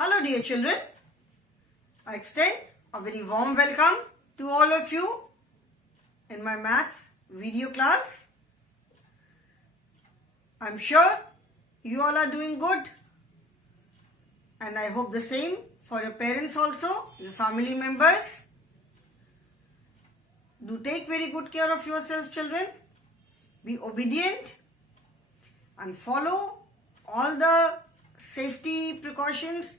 Hello dear children, I extend a very warm welcome to all of you in my maths video class. I'm sure you all are doing good and I hope the same for your parents also, your family members. Do take very good care of yourselves children, be obedient and follow all the safety precautions,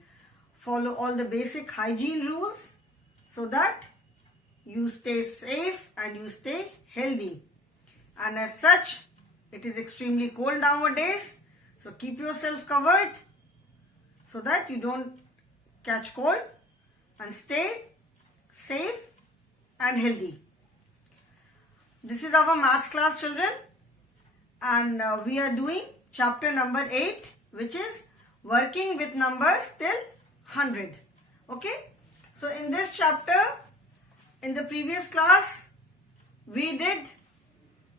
follow all the basic hygiene rules so that you stay safe and you stay healthy. And as such, it is extremely cold nowadays, so keep yourself covered so that you don't catch cold and stay safe and healthy. This is our maths class children and we are doing chapter number 8, which is working with numbers till 100. Okay, so in this chapter, in the previous class, we did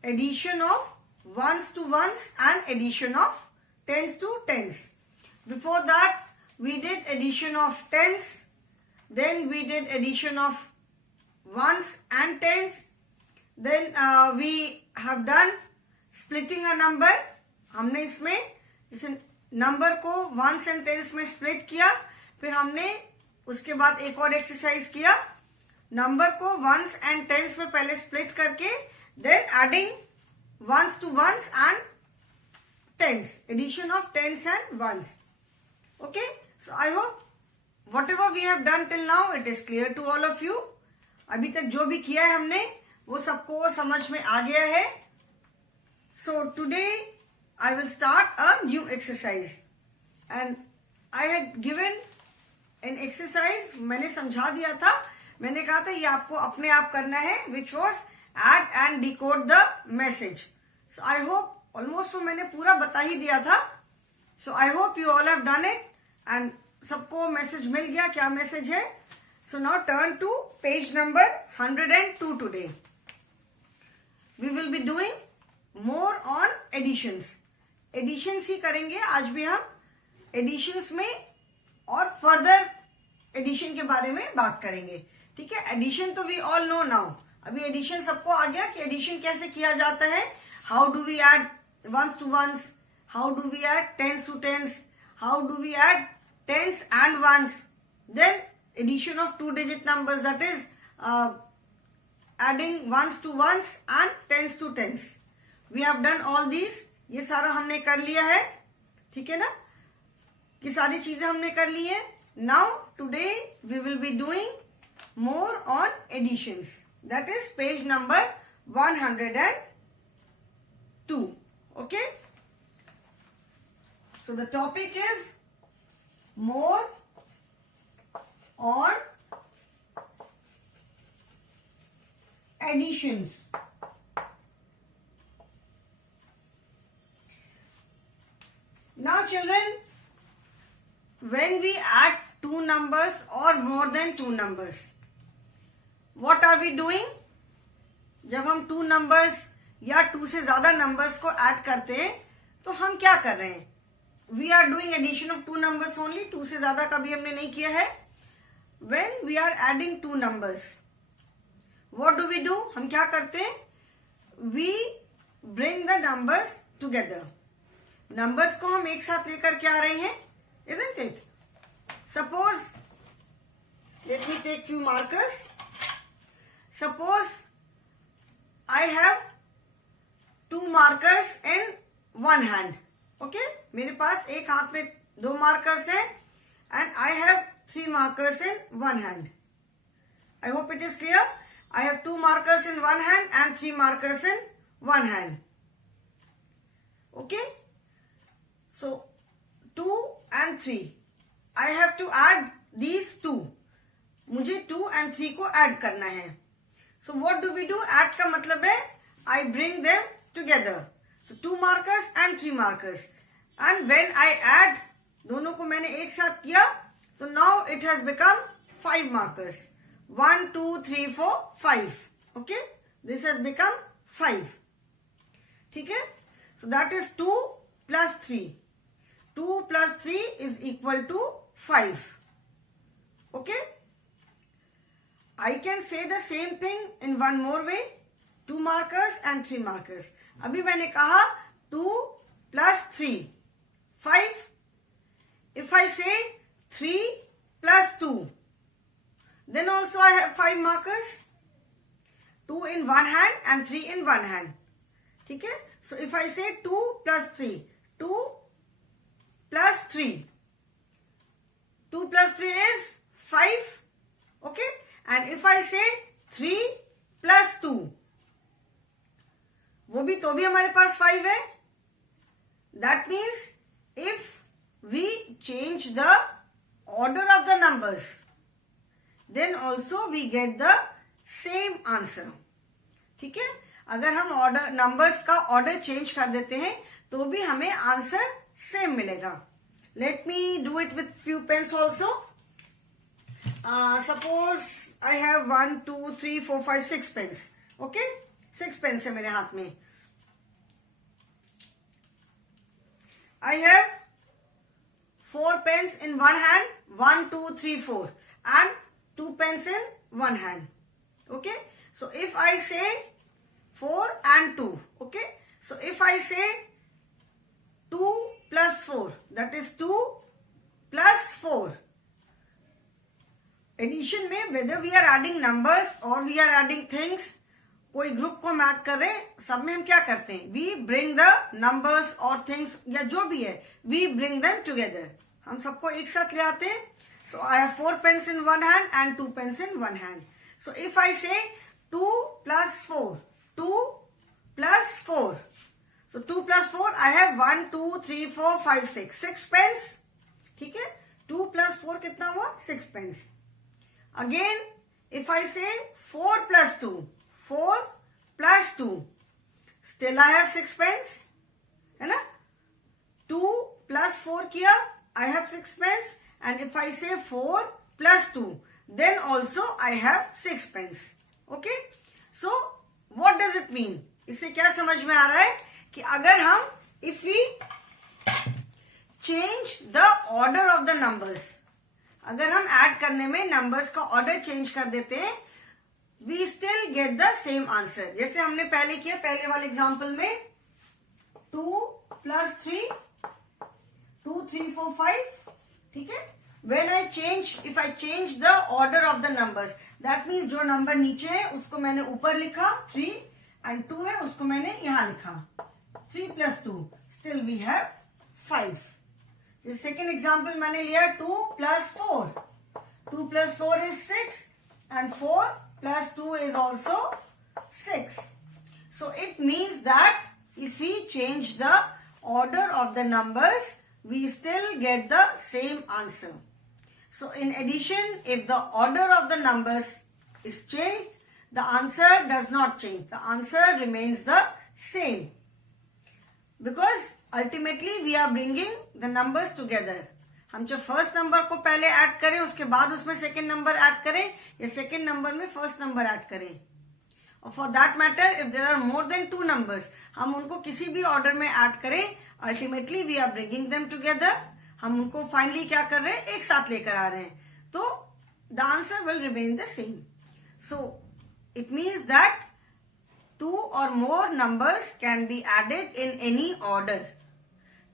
addition of ones to ones and addition of tens to tens. Before that, we did addition of tens, then we did addition of ones and tens, then we have done splitting a number. हमने इसमें इस number को once and tense में split किया, फिर हमने उसके बाद एक और एक्सरसाइज किया, नंबर को वंस एंड टेंस में पहले स्प्लिट करके then adding ones to ones and tens, addition of tens and ones. Okay, so I hope whatever we have done till now it is clear to all of you. अभी तक जो भी किया है हमने वो सबको समझ में आ गया है. So today I will start a new exercise and I had given an exercise. मैंने समझा दिया था, मैंने कहा था ये आपको अपने आप करना है, which was add and decode the message. So I hope almost तो मैंने पूरा बता ही दिया था. So I hope you all have done it and सबको मैसेज मिल गया. क्या मैसेज है? So now turn to page number 102 today. We will be doing more on additions. Additions ही करेंगे आज भी हम. एडिशंस में और फर्दर एडिशन के बारे में बात करेंगे. ठीक है, एडिशन तो वी ऑल नो नाउ. अभी एडिशन सबको आ गया कि एडिशन कैसे किया जाता है. How do we add ones to ones, how do we add tens to tens, how do we add tens and ones, then addition of 2 digit numbers, that is adding ones to ones and tens to tens. We have done all these. ये सारा हमने कर लिया है. ठीक है ना, ये सारी चीजें हमने कर ली है. Now today we will be doing more on additions. That is page number 102. Okay, so the topic is more on additions. Now children, when we add two numbers or more than two numbers, what are we doing? जब हम two numbers या 2 से ज्यादा numbers को add करते हैं तो हम क्या कर रहे हैं? We are doing addition of 2 numbers only. 2 से ज्यादा कभी हमने नहीं किया है. When we are adding 2 numbers, what do we do? हम क्या करते हैं? We bring the numbers together. Numbers को हम एक साथ लेकर के आ रहे हैं, isn't it? Suppose, let me take few markers. Suppose I have 2 markers in one hand. Okay? मेरे पास एक हाथ में 2 markers हैं and I have 3 markers in one hand. I hope it is clear. I have 2 markers in one hand and 3 markers in one hand. Okay? So 2 and 3, I have to add these 2. मुझे 2 and 3 को add करना है. So what do we do? Add का मतलब है I bring them together. So 2 markers and 3 markers. And when I add, दोनों को मैंने एक साथ किया, so now it has become 5 markers. 1, 2, 3, 4, 5. Okay? This has become 5. ठीक है? So that is 2 plus 3. 2 plus 3 is equal to 5. Okay? I can say the same thing in one more way. 2 markers and 3 markers. अभी मैंने कहा 2 plus 3, 5. If I say 3 plus 2, then also I have 5 markers. 2 in one hand and 3 in one hand. ठीक है? So if I say 2 plus 3, 2 plus 3. 2 plus 3 is 5. Okay? And if I say 3 plus 2, वो भी तो भी हमारे पास 5 है. That means if we change the order of the numbers, then also we get the same answer. ठीक है? अगर हम ऑर्डर नंबर्स का ऑर्डर चेंज कर देते हैं तो भी हमें आंसर सेम मिलेगा. Let me do it with few pens also. Suppose I have 1 2 3 4 5 6 pens. Okay, 6 pens है मेरे हाथ में. I have 4 pens in one hand, 1 2 3 4, and 2 pens in one hand. Okay, so if I say 4 and 2, okay, so if I say 2 plus 4, that is 2 plus 4. Addition में whether we are adding numbers or we are adding things, कोई group को हम add कर रहे हैं, सब में हम क्या करते हैं? We bring the numbers or things या जो भी है, we bring them together. हम सबको एक साथ ले आते हैं. So I have 4 pens in one hand and 2 pens in one hand. So if I say 2 plus 4, 2 plus 4. So 2 plus 4, I have 1, 2, 3, 4, 5, 6. 6 pens. ठीक है? 2 plus 4 कितना हुआ? 6 pens. Again, if I say 4 plus 2, 4 plus 2, still I have 6 pens. है ना? 2 plus 4 किया, I have 6 pens. And if I say 4 plus 2, then also I have 6 pens. Okay? So, what does it mean? इससे क्या समझ में आ रहा है कि अगर हम if we change the order of the numbers, अगर हम ऐड करने में नंबर्स का ऑर्डर चेंज कर देते हैं, we still get the same answer. जैसे हमने पहले किया, पहले वाले एग्जाम्पल में 2 plus 3, 2 3 4 5. ठीक है? When I change, if I change the order of the numbers, that means जो नंबर नीचे है उसको मैंने ऊपर लिखा 3, and 2 है उसको मैंने यहाँ लिखा 3 plus 2, still we have 5. The second example मैंने लिया 2 plus 4. 2 plus 4 is 6 and 4 plus 2 is also 6. So it means that if we change the order of the numbers, we still get the same answer. So in addition, if the order of the numbers is changed, the answer does not change. The answer remains the same. Because ultimately we are bringing the numbers together. हम जब first number को पहले add करें, उसके बाद उसमें second number add करें, या सेकेंड नंबर में फर्स्ट नंबर ऐड करें. और for that matter, if there are more than 2 numbers, हम उनको किसी भी ऑर्डर में ऐड करें, ultimately we are bringing them together. हम उनको फाइनली क्या कर रहे हैं? एक साथ लेकर आ रहे हैं. तो the answer will remain the same. So it means that 2 or more numbers can be added in any order.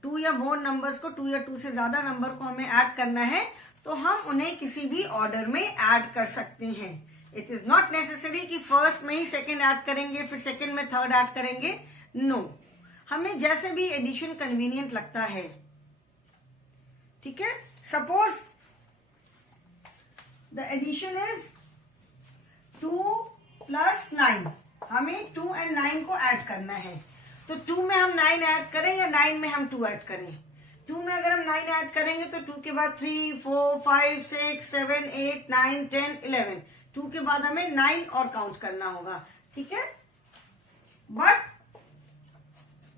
2 या more numbers को, 2 या 2 से ज्यादा नंबर को हमें ऐड करना है तो हम उन्हें किसी भी ऑर्डर में ऐड कर सकते हैं. इट इज नॉट नेसेसरी कि फर्स्ट में ही सेकेंड ऐड करेंगे, फिर सेकेंड में थर्ड ऐड करेंगे. नो, हमें जैसे भी एडिशन कन्वीनियंट लगता है. ठीक है? Suppose the addition is 2 plus 9. हमें 2 and 9 को ऐड करना है. तो 2 में हम 9 ऐड करें या 9 में हम 2 ऐड करें? 2 में अगर हम 9 ऐड करेंगे तो 2 के बाद 3 4 5 6 7 8 9 10 11. 2 के बाद हमें 9 और काउंट करना होगा. ठीक है? But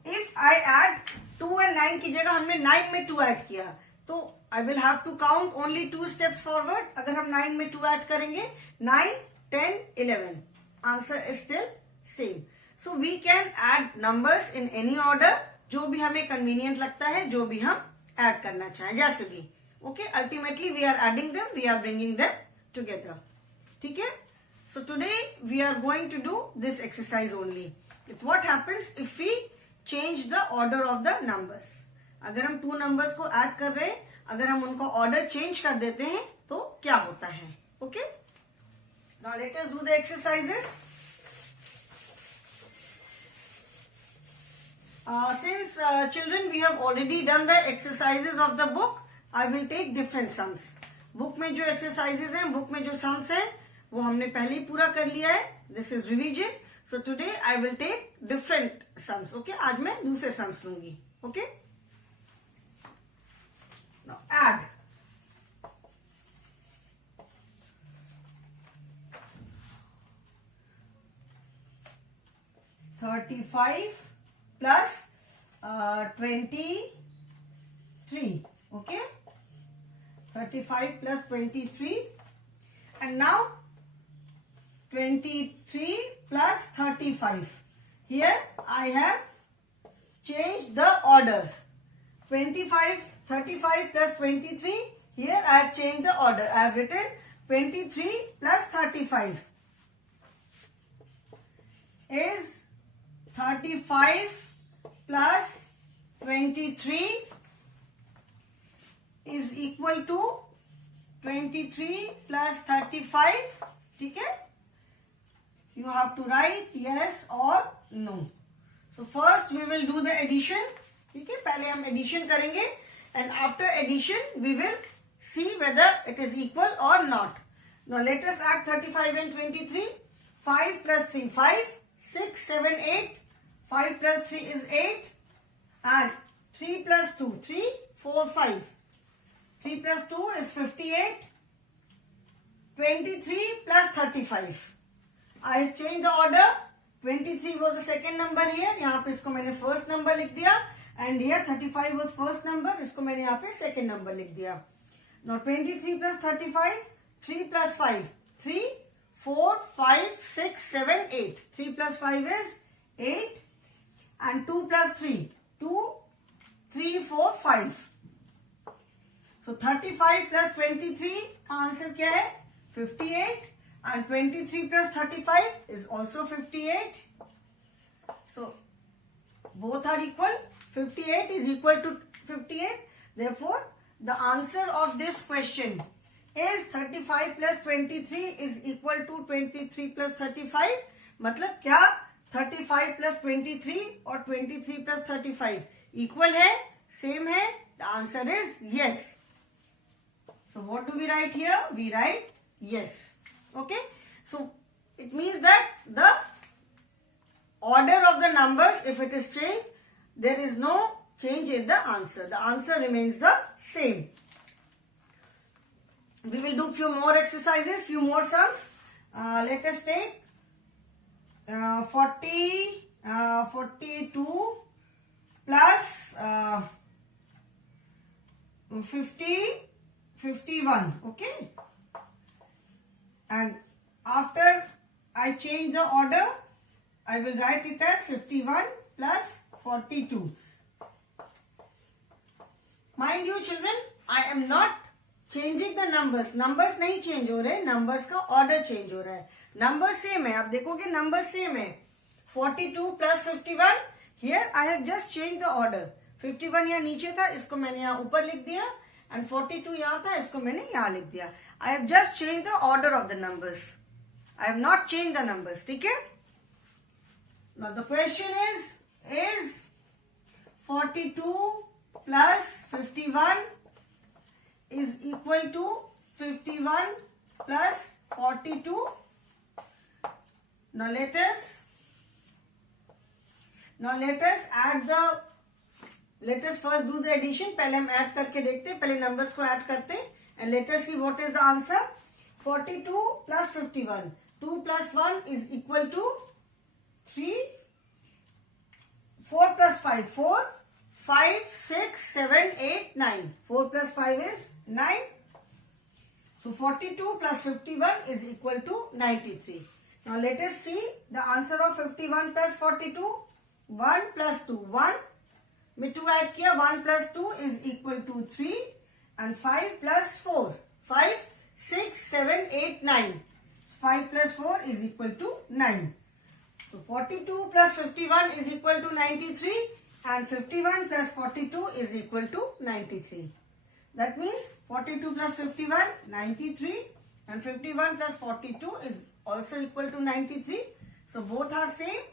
if I add 2 and 9 की जगह हमने 9 में 2 ऐड किया तो I will have to count only 2 steps forward. अगर हम 9 में 2 ऐड करेंगे, 9 10 11, answer is still same. So we can add numbers in any order, जो भी हमें convenient लगता है, जो भी हम ऐड करना चाहें, जैसे भी. Okay, ultimately we are adding them, we are bringing them together. ठीक है? So today we are going to do this exercise only. What happens if we change the order of the numbers? अगर हम 2 numbers को add कर रहे हैं, अगर हम उनको order change कर देते हैं तो क्या होता है? Okay? Now let us do the exercises. Since children we have already done the exercises of the book, I will take different sums. Book में जो exercises हैं, book में जो sums हैं, वो हमने पहले ही पूरा कर लिया है. This is revision. So today I will take different sums. Okay? आज मैं दूसरे sums लूंगी. Okay? Now add. $35 plus 23. Okay? 35 plus 23. And now 23 plus 35. Here I have changed the order. 35 plus 23. Here I have changed the order. I have written 23 plus 35 is 35 plus 23 is equal to 23 plus 35. ठीक है? You have to write yes or no. So first we will do the addition. ठीक है? पहले हम addition करेंगे and after addition we will see whether it is equal or not. Now let us add 35 and 23. 5 plus 3, 5. 6, 7, 8. 5 plus 3 is 8. And 3 plus 2, 3, 4, 5. 3 plus 2 is 58. 23 plus 35. I have changed the order. 23 was the second number here. यहाँ पे इसको मैंने first number लिख दिया. And here 35 was first number. इसको मैंने यहाँ पे second number लिख दिया. Now 23 plus 35. 3 plus 5. 3, 4, 5, 6, 7, 8. 3 plus 5 is 8. And 2 plus 3. 2, 3, 4, 5. So 35 plus 23 का आंसर क्या है? 58. And 23 plus 35 is also 58. So both are equal. 58 is equal to 58. Therefore, the answer of this question is 35 plus 23 is equal to 23 plus 35. मतलब क्या 35 plus 23 और 23 plus 35 equal है, same है? The answer is yes. So what do we write here? We write yes. Okay? So it means that the order of the numbers, if it is changed, there is no change in the answer. The answer remains the same. We will do few more exercises, few more sums. Let us take 42 plus 51. Okay? And after I change the order, I will write it as 51 plus 42. Mind you children, I am not changing the numbers. Numbers नहीं change हो रहे, numbers का order change हो रहा है. Numbers same है, आप देखोगे numbers same है. 42 plus 51, here I have just changed the order. 51 यहाँ नीचे था, इसको मैंने यहाँ ऊपर लिख दिया. And 42 यहाँ था, इसको मैंने यहाँ लिख दिया. I have just changed the order of the numbers. I have not changed the numbers. ठीक है? Now the question is 42 plus 51 is equal to 51 plus 42. Now let us add the. Let us first do the addition. पहले हम add करके देखते हैं. पहले numbers को add करते हैं. And let us see what is the answer. 42 plus 51. 2 plus 1 is equal to 3. 4 plus 5. 4. 5, 6, 7, 8, 9. 4 plus 5 is 9. So 42 plus 51 is equal to 93. Now let us see the answer of 51 plus 42. 1 plus 2. 1. में 2 add किया. 1 plus 2 is equal to 3. and 5 plus 4. 5, 6, 7, 8, 9. 5 plus 4 is equal to 9. So 42 plus 51 is equal to 93 and 51 plus 42 is equal to 93. That means 42 plus 51, 93 and 51 plus 42 is also equal to 93. So both are same.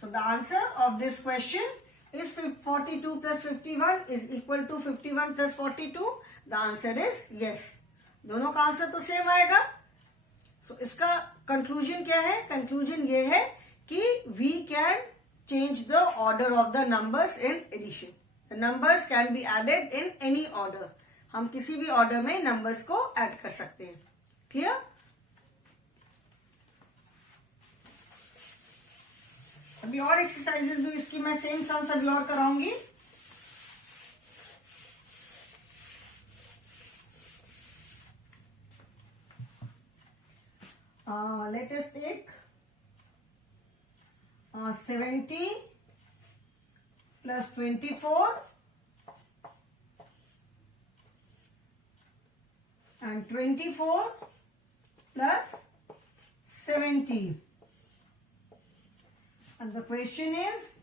So the answer of this question is 42 plus 51 is equal to 51 plus 42. The answer is yes. दोनों का answer तो same आएगा. So इसका conclusion क्या है? Conclusion ये है कि we can change the order of the numbers in addition. The numbers can be added in any order. हम किसी भी ऑर्डर में नंबर्स को ऐड कर सकते हैं. क्लियर? अभी और एक्सरसाइजेस भी इसकी मैं सेम सम्स अभी और कराऊंगी. Let us take 70 plus 24 and 24 plus 70. And the question is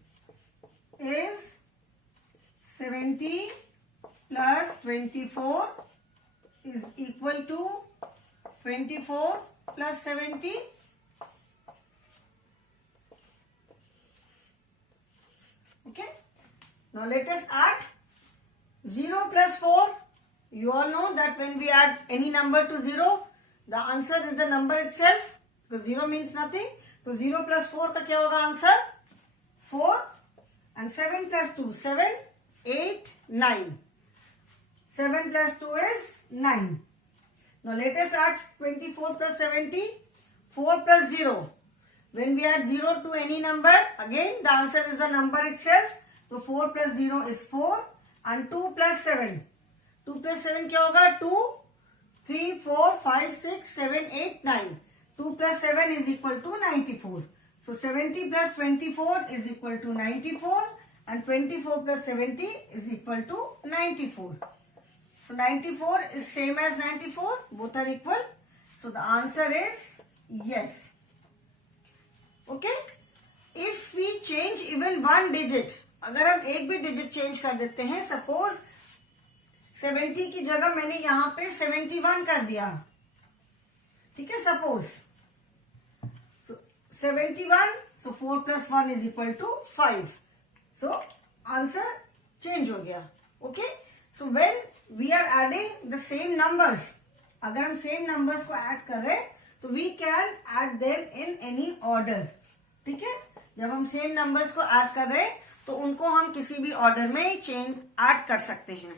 70 plus 24 is equal to 24 plus 70? Okay. Now let us add 0 plus 4. You all know that when we add any number to 0, the answer is the number itself, because 0 means nothing. So 0 plus 4 का क्या होगा answer? 4 and 7 plus 2, 7, 8, 9. 7 plus 2 is 9. Now let us add 24 plus 70, 4 plus 0. When we add 0 to any number, again the answer is the number itself. So 4 plus 0 is 4 and 2 plus 7. 2 plus 7 क्या होगा? 2, 3, 4, 5, 6, 7, 8, 9. 2 plus 7 is equal to 94. So 70 plus 24 is equal to 94 and 24 plus 70 is equal to 94. So 94 is same as 94. Both are equal. So the answer is yes. Okay. If we change even one digit, अगर हम एक भी digit change कर देते हैं, suppose 70 की जगह मैंने यहाँ पे 71 कर दिया, ठीक है, suppose. So 71, so 4 plus 1 is equal to 5. So answer change हो गया. Okay. So when we are adding the same numbers, अगर हम same numbers को add कर रहे हैं, तो we can add them in any order. ठीक है. जब हम same numbers को add कर रहे हैं, तो उनको हम किसी भी order में change add कर सकते हैं.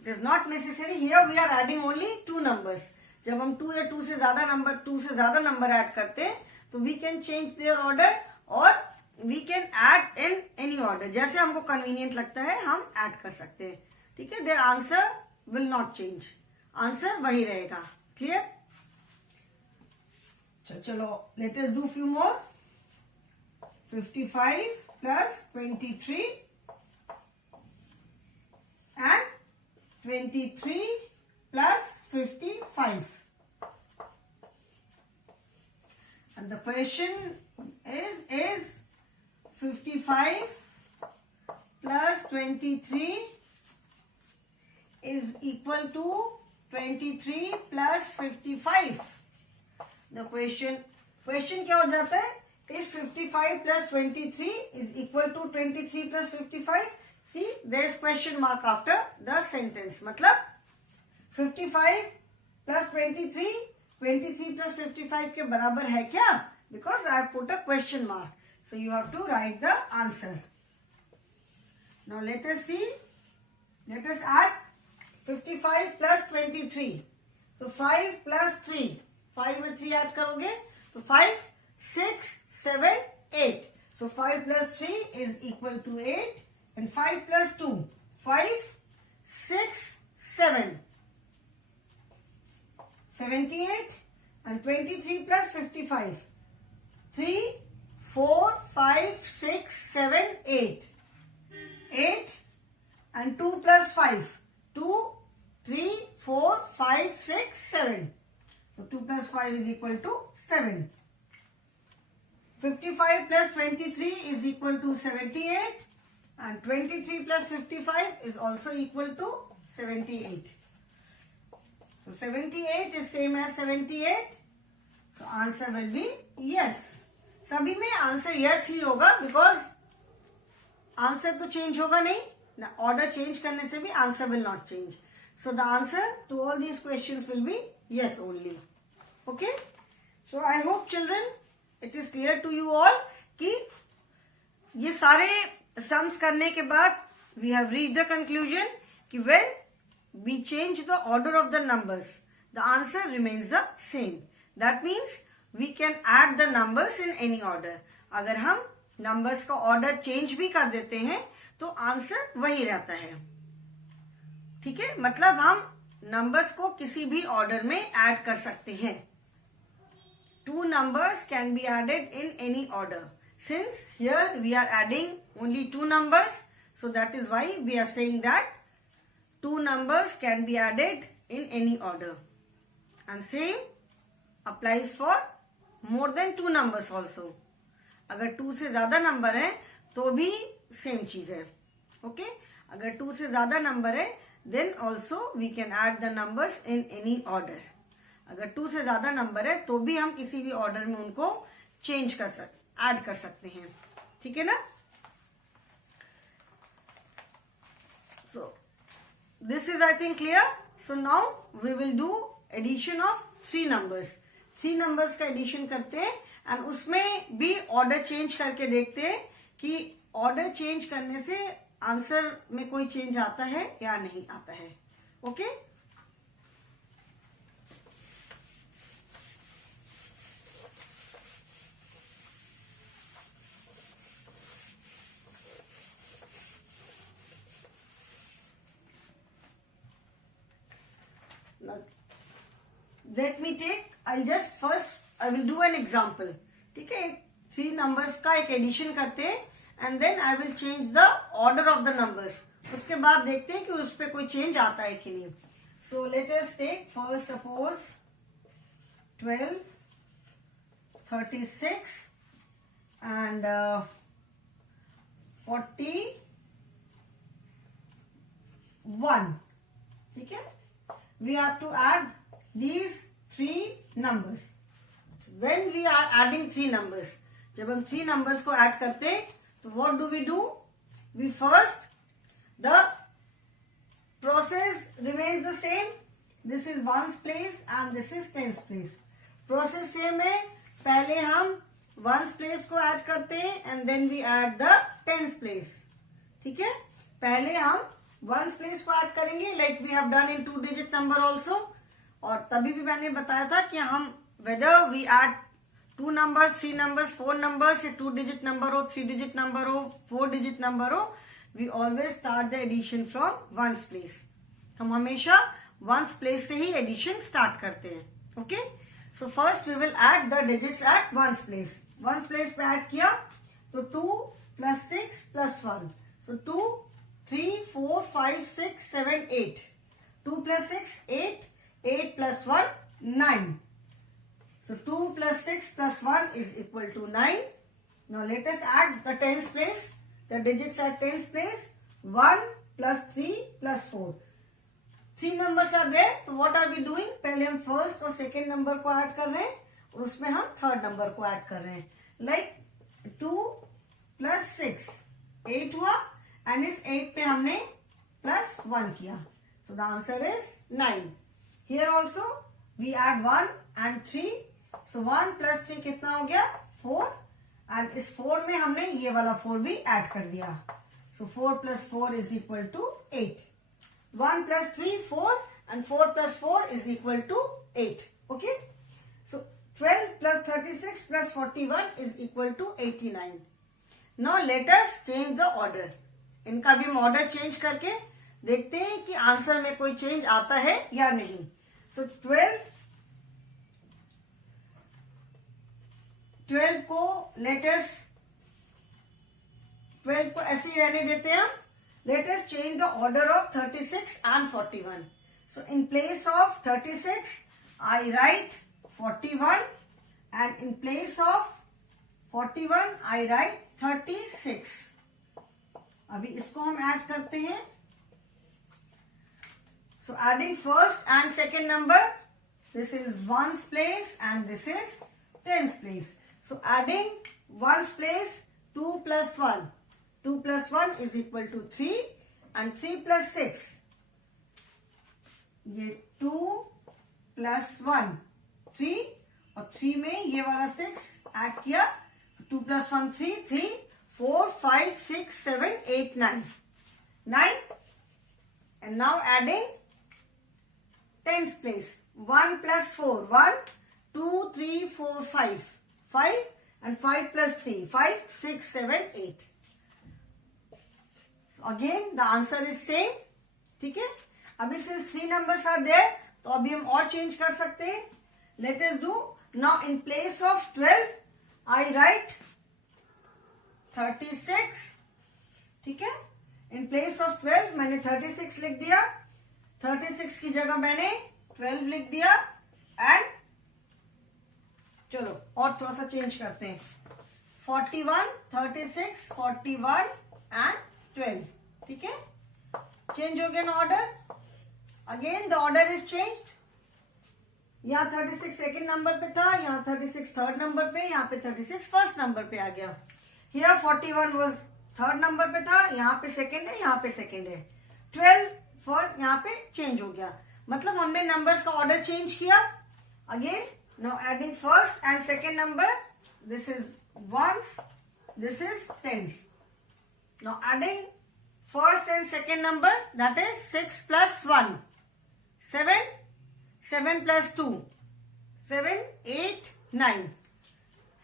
It is not necessary. Here we are adding only two numbers. जब हम 2 या 2 से ज्यादा नंबर ऐड करते हैं, तो we can change their order और we can add in any order. जैसे हमको convenient लगता है, हम add कर सकते हैं. ठीक है. Their answer will not change. Answer वही रहेगा. Clear? चलो, let us do few more. 55 plus 23 and 23 plus 55. And the question is 55 plus 23 is equal to 23 plus 55. The question क्या हो जाता है? Is 55 plus 23 is equal to 23 plus 55? See, there is question mark after the sentence. मतलब 55 plus 23, 23 plus 55 के बराबर है क्या? Because I have put a question mark. So you have to write the answer. Now let us see. Let us add 55 plus 23. So 5 plus 3. 5 में 3 add करोगे तो 5, 6, 7, 8. So 5 plus 3 is equal to 8 and 5 plus 2, 5, 6, 7. 78 and 23 plus 55. 3, 4, 5, 6, 7, 8. 8 and 2 plus 5. 2, 3, 4, 5, 6, 7. So 2 plus 5 is equal to 7. 55 plus 23 is equal to 78, and 23 plus 55 is also equal to 78. So 78 is same as 78. So answer will be yes. सभी में answer yes ही होगा, because answer तो change होगा नहीं ना, order change करने से भी answer will not change. So the answer to all these questions will be yes only. Okay, so I hope children it is clear to you all कि ये सारे सम्स करने के बाद we have reached the conclusion कि when we change the order of the numbers, the answer remains the same. That means we can add the numbers in any order. अगर हम numbers का ऑर्डर चेंज भी कर देते हैं तो answer वही रहता है. ठीक है, मतलब हम नंबर्स को किसी भी ऑर्डर में ऐड कर सकते हैं. 2 numbers can be added in any order. Since here we are adding only 2 numbers, so that is why we are saying that 2 numbers can be added in any order. And same applies for more than 2 numbers also. अगर 2 से ज्यादा number है तो भी same चीज है. Okay, अगर 2 से ज्यादा नंबर है then also we can add the numbers in any order. अगर 2 से ज्यादा नंबर है तो भी हम किसी भी ऑर्डर में उनको चेंज ऐड कर सकते हैं. ठीक है ना. So this is I think clear. So now we will do addition of 3 numbers. 3 numbers का एडिशन करते हैं एंड उसमें भी ऑर्डर चेंज करके देखते हैं कि ऑर्डर चेंज करने से आंसर में कोई चेंज आता है या नहीं आता है. Okay, let me take, I just first I will do an example. ठीक है, 3 नंबर्स का एक एडिशन करते हैं and then I will change the order of the numbers. उसके बाद देखते हैं कि उस पर कोई चेंज आता है कि नहीं. So let us take first suppose 12, 36 and 41. ठीक है, we have to add these 3 numbers. When we are adding 3 numbers, जब हम 3 numbers को add करते हैं तो what do we do? We first, the process remains the same. This is ones place and this is tens place. Process same है. पहले हम ones place को add करते हैं and then we add the tens place. ठीक है, पहले हम वंस प्लेस को ऐड करेंगे like we have done in 2 digit number also. और तभी भी मैंने बताया था कि हम whether we add 2 numbers, 3 numbers, 4 numbers, 2 digit number हो, 3 डिजिट नंबर हो, 4 डिजिट नंबर हो, we always start the addition from ones place. हम हमेशा वंस प्लेस से ही एडिशन स्टार्ट करते हैं. Okay, so first we will add the digits at ones place. Ones place पे add किया तो 2 plus 6 plus 1. So 2, 3, 4, 5, 6, 7, 8. 2 plus 6, 8. 8 plus 1, 9. So 2 plus 6 plus 1 is equal to 9. Now let us add the tens place. The digits at tens place. 1 plus 3 plus 4. 3 numbers are there. So what are we doing? पहले हम first और second number को add कर रहे हैं और उसमें हम third number को add कर रहे हैं. Like 2 plus 6. 8 हुआ and इस 8 पे हमने plus 1 किया. So the answer is 9. Here also we add 1 and 3. So 1 plus 3 कितना हो गया? 4. And इस 4 में हमने ये वाला 4 भी add कर दिया. So 4 plus 4 is equal to 8. 1 plus 3, 4 and 4 plus 4 is equal to 8. Okay. So 12 plus 36 plus 41 is equal to 89. Now let us change the order. इनका भी हम ऑर्डर चेंज करके देखते हैं कि आंसर में कोई चेंज आता है या नहीं. सो 12 को लेटेस्ट 12 को ऐसे ही रहने देते हैं हम. Let us change the order of 36 and 41. So in place of 36, I write 41, and in place of 41, I write 36. अभी इसको हम ऐड करते हैं. So adding first and second number, this is ones place and this is tens place. So adding ones place, 2 plus 1. 2 plus 1 is equal to 3 and 3 plus 6. ये 2 plus 1 3 और 3 में ये वाला 6 ऐड किया. 2 plus 1 3, 3, 4, 5, 6, 7, 8, 9. 9. And now adding tens place. 1 plus 4, 1, 2, 3, 4, 5. 5 and 5 plus 3, 5, 6, 7, 8. Again the answer is same. ठीक है. अभी since 3 numbers are there, तो अभी हम और चेंज कर सकते हैं. Let us do now in place of 12 I write 36. ठीक है. In place of 12 मैंने 36 लिख दिया. 36 की जगह मैंने 12 लिख दिया. एंड चलो और थोड़ा सा चेंज करते हैं. 41, 36, 41 एंड 12. ठीक है. चेंज हो गया ना order. Again the order is changed. यहाँ 36 सेकेंड नंबर पे था, यहाँ 36 थर्ड नंबर पे, यहाँ पे 36 फर्स्ट नंबर पे आ गया. हियर 41 वाज थर्ड नंबर पे था, यहाँ पे सेकेंड है, यहाँ पे सेकेंड है. 12 फर्स्ट यहाँ पे चेंज हो गया. मतलब हमने नंबर्स का ऑर्डर चेंज किया. Again now adding first and second number. This is ones, this is tens. Now adding first and second number, that is 6 plus 1. 7. 7 plus 2. 7, 8, 9.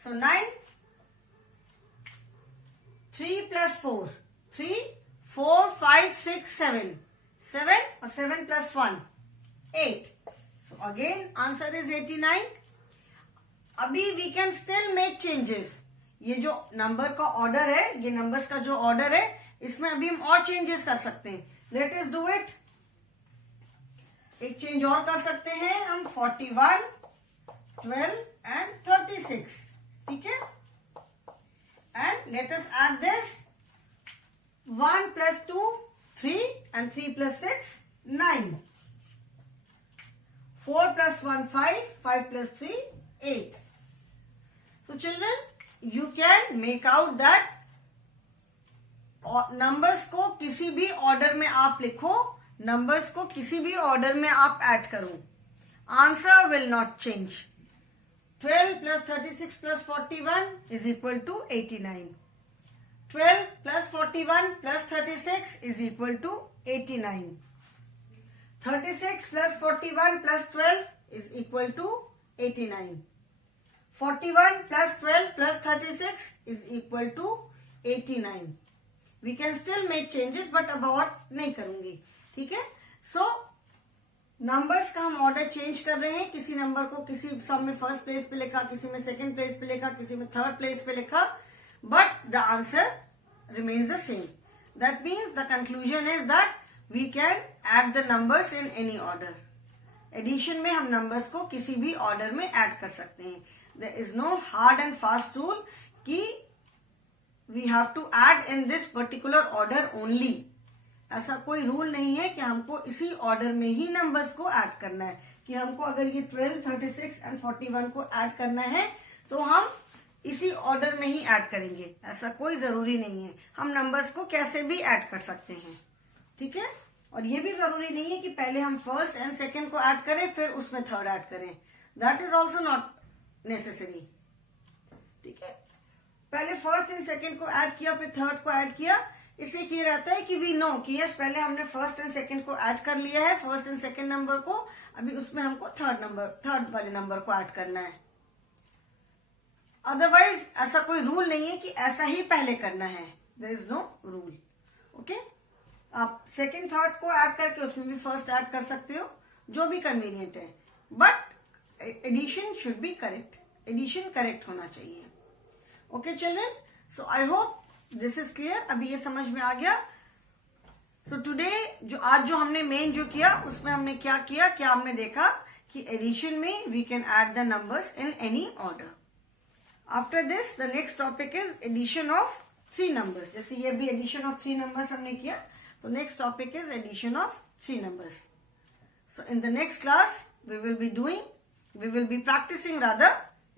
So 9. 3 plus 4. 3, 4, 5, 6, 7. 7 or 7 plus 1. 8. So again answer is 89. अभी we can still make changes. ये जो number का order है, ये numbers का जो order है, इसमें अभी हम और चेंजेस कर सकते हैं. Let us do it. एक चेंज और कर सकते हैं हम. 41, 12 एंड 36. ठीक है. And let us add this. 1 plus 2, 3 and 3 plus 6, 9. 4 plus 1, 5, 5 plus 3, 8. So children, you can make out that numbers को किसी भी ऑर्डर में आप लिखो, नंबर्स को किसी भी ऑर्डर में आप ऐड करो, answer will not change. 12 plus 36 plus 41 is equal to 89. 12 plus 41 plus 36 is equal to 89. 36 plus 41 plus 12 is equal to 89. 41 plus 12 plus 36 is equal to 89. We can still make changes, but अब और नहीं करूंगी. ठीक है. So numbers का हम order change कर रहे हैं. किसी नंबर को किसी सम में फर्स्ट प्लेस पे लिखा, किसी में सेकंड प्लेस पे लिखा, किसी में थर्ड प्लेस पे लिखा, but the answer remains the same. That means the conclusion is that we can add the numbers in any order. Addition में हम नंबर्स को किसी भी ऑर्डर में ऐड कर सकते हैं. There is no hard and fast rule कि we have to add in this particular order only. ऐसा कोई रूल नहीं है कि हमको इसी ऑर्डर में ही नंबर्स को ऐड करना है. कि हमको अगर ये 12, 36 एंड 41 को ऐड करना है तो हम इसी ऑर्डर में ही ऐड करेंगे. ऐसा कोई जरूरी नहीं है. हम नंबर्स को कैसे भी ऐड कर सकते हैं. ठीक है. और ये भी जरूरी नहीं है कि पहले हम फर्स्ट एंड सेकेंड को ऐड करें फिर उसमें थर्ड ऐड करें. That is also not necessary. ठीक है. पहले फर्स्ट एंड सेकेंड को ऐड किया फिर थर्ड को ऐड किया. इससे ये रहता है कि वी नो कि यस पहले हमने फर्स्ट एंड सेकेंड को ऐड कर लिया है, फर्स्ट एंड सेकेंड नंबर को. अभी उसमें हमको थर्ड वाले नंबर को ऐड करना है. अदरवाइज ऐसा कोई रूल नहीं है कि ऐसा ही पहले करना है. There is no rule. Okay. आप सेकेंड थर्ड को ऐड करके उसमें भी फर्स्ट ऐड कर सकते हो, जो भी कन्वीनियंट है. But addition should be correct. Addition correct होना चाहिए. Okay children. So I hope this is clear. अभी ये समझ में आ गया. सो टुडे आज जो हमने मेन जो किया उसमें हमने क्या किया, क्या हमने देखा कि एडिशन में we can add the numbers in any order. After this the next topic is addition of 3 numbers. जैसे ये भी एडिशन ऑफ 3 नंबर्स हमने किया, तो next topic is addition of 3 numbers. So in the next class, we will be practicing rather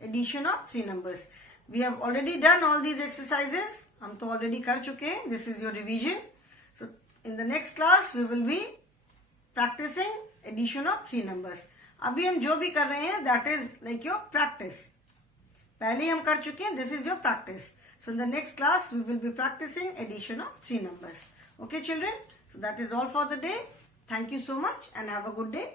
addition of 3 numbers. We have already done all these exercises. हम तो already कर चुके हैं. This is your revision. So in the next class, we will be practicing addition of 3 numbers. अभी हम जो भी कर रहे हैं, that is like your practice. पहले हम कर चुके हैं. This is your practice. So in the next class, we will be practicing addition of 3 numbers. Okay, children? So that is all for the day. Thank you so much and have a good day.